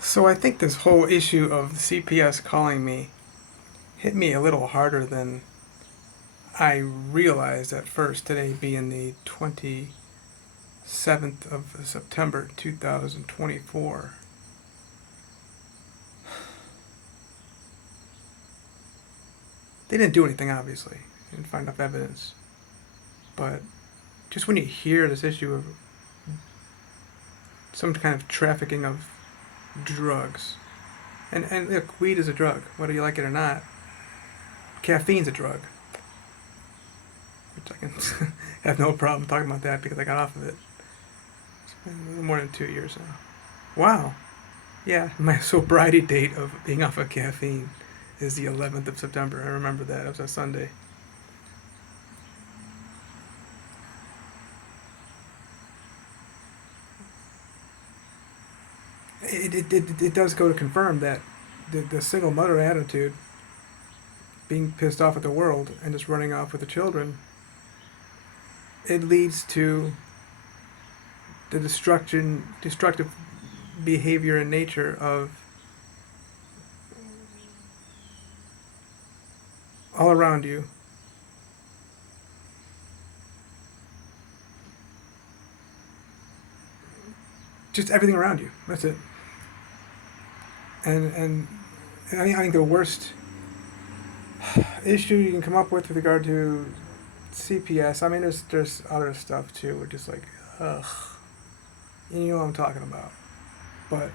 So I think this whole issue of the CPS calling me hit me a little harder than I realized at first, today being the 27th of September 2024. They didn't do anything, obviously. They didn't find enough evidence. But just when you hear this issue of some kind of trafficking of drugs, and look, weed is a drug, whether you like it or not. Caffeine's a drug, which I can have no problem talking about that because I got off of it. It's been a little more than 2 years now. Wow. Yeah, my sobriety date of being off of caffeine is the 11th of September. I remember that. It was a Sunday. It does go to confirm that the single mother attitude, being pissed off at the world and just running off with the children, it leads to the destructive behavior and nature of all around you. Just everything around you. That's it. And I think the worst issue you can come up with regard to CPS. I mean, there's other stuff too. We're just like, ugh, you know what I'm talking about. But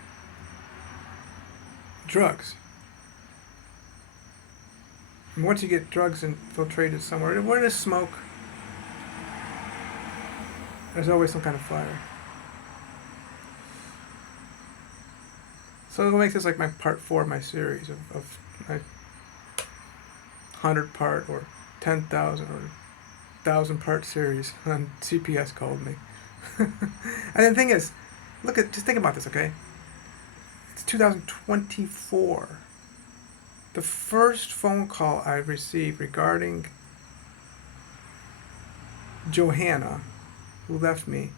drugs. And once you get drugs infiltrated somewhere, where there's smoke, there's always some kind of fire. So it makes this like my part 4 of my series of my 100 part or 10,000 or 1,000 part series on CPS called me. And the thing is, just think about this, okay? It's 2024. The first phone call I received regarding Johanna, who left me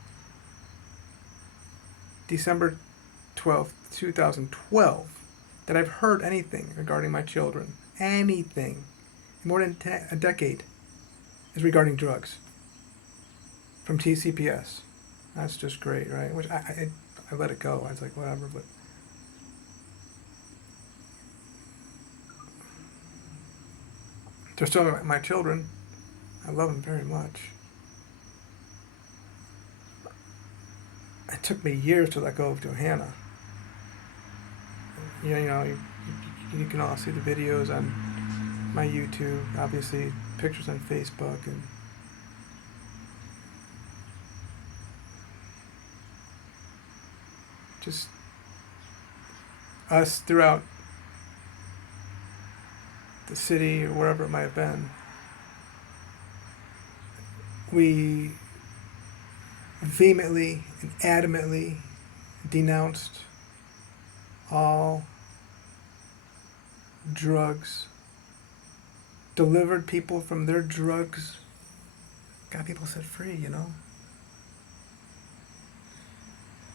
December 12th, 2012, that I've heard anything regarding my children, anything, in more than a decade, is regarding drugs from TCPS. That's just great, right? Which I let it go. I was like, whatever, but they're still my children. I love them very much. It took me years to let go of Johanna. You can all see the videos on my YouTube, obviously pictures on Facebook, and just us throughout the city or wherever it might have been. We vehemently and adamantly denounced all drugs, delivered people from their drugs, got people set free,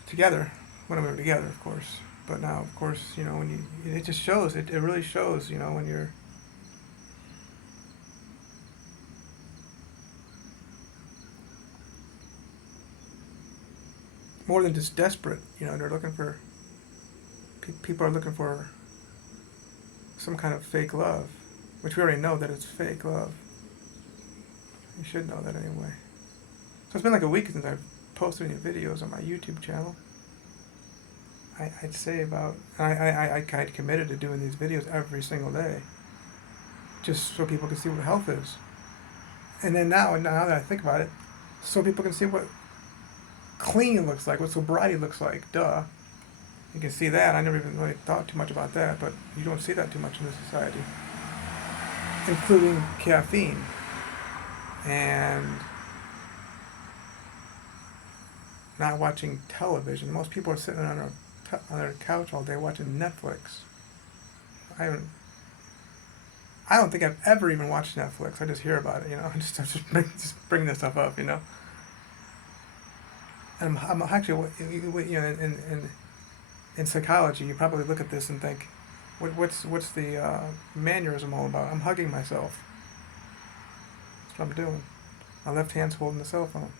together, when we were together, of course. But now, of course, when it just shows, it really shows, when you're more than just desperate, they're looking for, people are looking for some kind of fake love, which we already know that it's fake love. You should know that anyway. So it's been like a week since I've posted any videos on my YouTube channel. I'd say about, I committed to doing these videos every single day, just so people can see what health is. And then now that I think about it, so people can see what clean looks like, what sobriety looks like. Duh. You can see that. I never even really thought too much about that, but you don't see that too much in this society, including caffeine and not watching television. Most people are sitting on their couch all day watching Netflix. I don't think I've ever even watched Netflix. I just hear about it, just bring this stuff up, And I'm actually, in psychology, you probably look at this and think, what's the mannerism all about? I'm hugging myself. That's what I'm doing. My left hand's holding the cell phone.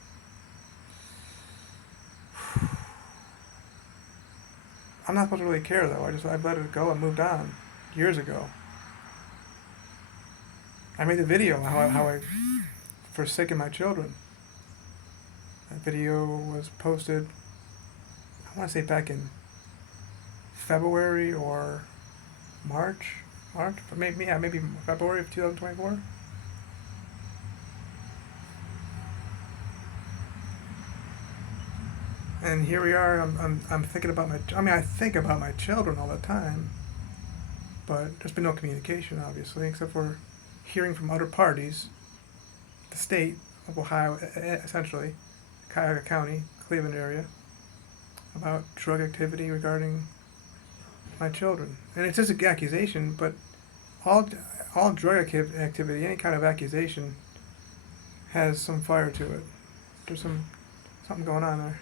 I'm not supposed to really care though. I've let it go and moved on years ago. I made a video how I forsaken my children. That video was posted, I want to say back in February or March, maybe February of 2024. And here we are. I'm thinking about I think about my children all the time, but there's been no communication, obviously, except for hearing from other parties, the state of Ohio, essentially, Cuyahoga County, Cleveland area, about drug activity regarding my children. And it's just an accusation, but all drug activity, any kind of accusation, has some fire to it. There's something going on there.